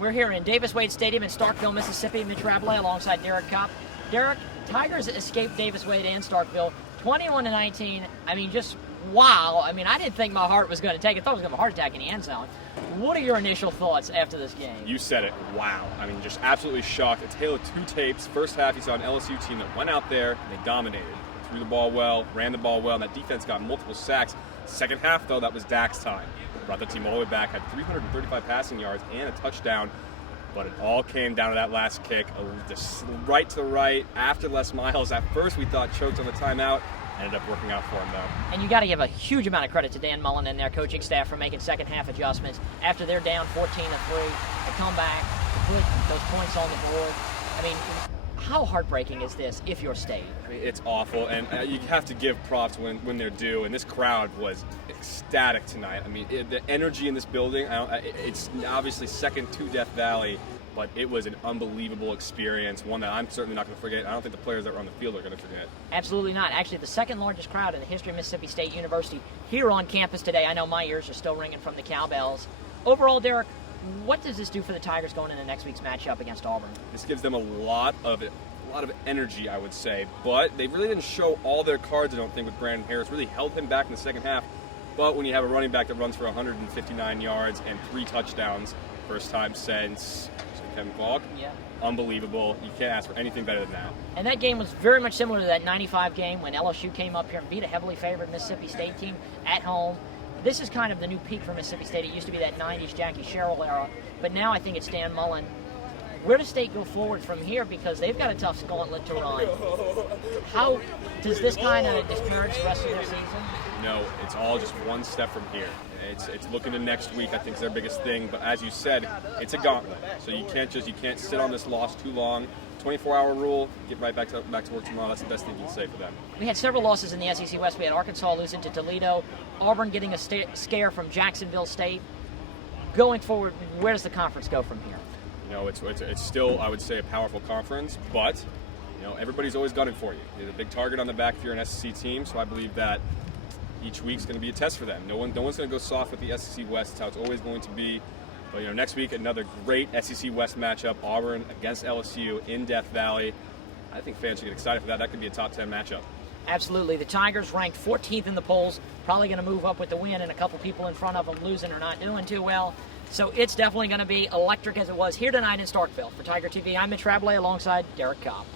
We're here in Davis-Wade Stadium in Starkville, Mississippi. Mitch Rabalais alongside Derek Kopp. Derek, Tigers escaped Davis-Wade and Starkville 21-19. I mean, just wow. I mean, I didn't think my heart was going to take it. I thought I was going to have a heart attack in the end zone. What are your initial thoughts after this game? You said it. Wow. I mean, just absolutely shocked. A tale of two tapes. First half, you saw an LSU team that went out there and they dominated. Threw the ball well, ran the ball well, and that defense got multiple sacks. Second half, though, that was Dak's time. Brought the team all the way back, had 335 passing yards and a touchdown. But it all came down to that last kick, just right to the right, after Les Miles. At first, we thought choked on the timeout. Ended up working out for him, though. And you got to give a huge amount of credit to Dan Mullen and their coaching staff for making second half adjustments. After they're down 14-3, they come back, put those points on the board. I mean, how heartbreaking is this if you're State? I mean, it's awful, and you have to give props when they're due. And this crowd was ecstatic tonight. I mean, the energy in this building, it's obviously second to Death Valley, but it was an unbelievable experience, one that I'm certainly not going to forget. I don't think the players that were on the field are going to forget. Absolutely not. Actually, the second largest crowd in the history of Mississippi State University here on campus today. I know my ears are still ringing from the cowbells. Overall, Derek, what does this do for the Tigers going into next week's matchup against Auburn? This gives them a lot of energy, I would say, but they really didn't show all their cards, I don't think, with Brandon Harris. Really held him back in the second half. But when you have a running back that runs for 159 yards and 3 touchdowns, first time since Kevin Falk, yeah, unbelievable. You can't ask for anything better than that. And that game was very much similar to that 95 game when LSU came up here and beat a heavily favored Mississippi State team at home. This is kind of the new peak for Mississippi State. It used to be that 90s Jackie Sherrill era, but now I think it's Dan Mullen. Where does State go forward from here? Because they've got a tough gauntlet to run. How does this kind of disparage the rest of their season? No, it's all just one step from here. It's looking to next week, I think, is their biggest thing. But as you said, it's a gauntlet. So you can't sit on this loss too long. 24-hour rule, get right back to work tomorrow. That's the best thing you can say for them. We had several losses in the SEC West. We had Arkansas losing to Toledo, Auburn getting a scare from Jacksonville State. Going forward, where does the conference go from here? You know, it's still, I would say, a powerful conference, but you know, everybody's always gunning for you. There's a big target on the back if you're an SEC team, so I believe that each week's going to be a test for them. No one's going to go soft with the SEC West. It's how it's always going to be. But you know, next week another great SEC West matchup: Auburn against LSU in Death Valley. I think fans should get excited for that. That could be a top 10 matchup. Absolutely. The Tigers ranked 14th in the polls, probably going to move up with the win, and a couple people in front of them losing or not doing too well. So it's definitely going to be electric as it was here tonight in Starkville. For Tiger TV, I'm Mitch Rabalais alongside Derek Kopp.